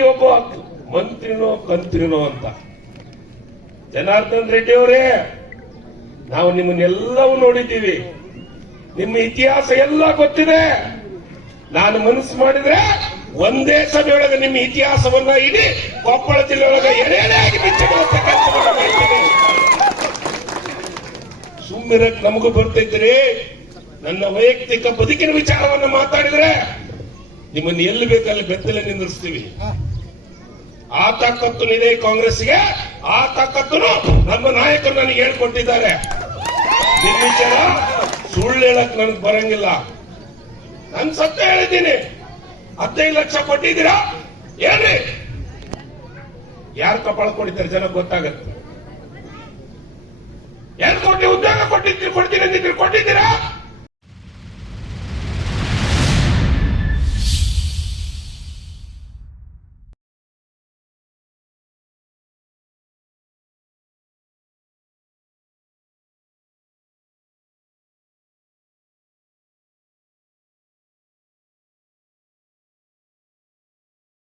ಒಬ್ಬ ಮಂತ್ರಿನೋ ಕಂತ್ರಿನೋ ಅಂತ. ಜನಾರ್ದನ್ ರೆಡ್ಡಿ ಅವರೇ, ನಾವು ನಿಮ್ಮನ್ನೆಲ್ಲವೂ ನೋಡಿದ್ದೀವಿ. ನಿಮ್ಮ ಇತಿಹಾಸ ಎಲ್ಲ ಗೊತ್ತಿದೆ. ನಾನು ಮನಸ್ಸು ಮಾಡಿದ್ರೆ ಒಂದೇ ಸಭೆಯೊಳಗೆ ನಿಮ್ಮ ಇತಿಹಾಸವನ್ನ ಇಡೀ, ಕೊಪ್ಪಳ ಜಿಲ್ಲೆಯೊಳಗೆ ಎಳೆಯಾಗಿ ಸುಮ್ಮಿರಕ್ ನಮಗೂ ಬರ್ತೈತ್ರಿ ನನ್ನ ವೈಯಕ್ತಿಕ ಬದುಕಿನ ವಿಚಾರವನ್ನು ಮಾತಾಡಿದ್ರೆ ನಿಮ್ಮನ್ನು ಎಲ್ಲಿ ಬೇಕಲ್ಲಿ ಬೆತ್ತಲೆ ನಿಂದಿರಿಸ್ತೀವಿ. ಆ ತಾಕತ್ತು ಇದೆ ಕಾಂಗ್ರೆಸ್ಗೆ ಆ ತಾಕತ್ತು ನಮ್ಮ ನಾಯಕರು ನನಗೆ ಹೇಳ್ಕೊಟ್ಟಿದ್ದಾರೆ. ನಿಮ್ಮ ವಿಚಾರ ಸುಳ್ಳು ಹೇಳಕ್ ನನಗೆ ಬರಂಗಿಲ್ಲ. ನಾನು ಸತ್ಯ ಹೇಳಿದ್ದೀನಿ. ಹದಿನೈದು ಲಕ್ಷ ಕೊಟ್ಟಿದ್ದೀರಾ? ಏನ್ರಿ? ಯಾರು ಕಪಾಳ ಕೊಟ್ಟಿದ್ದಾರೆ ಜನ ಗೊತ್ತಾಗತ್ತೆ. ಎರಡು ಕೊಟ್ಟಿ ಉದ್ಯೋಗ ಕೊಟ್ಟಿದ್ದೀರಿ, ಕೊಡ್ತೀನಿ ಕೊಟ್ಟಿದ್ದೀರಾ?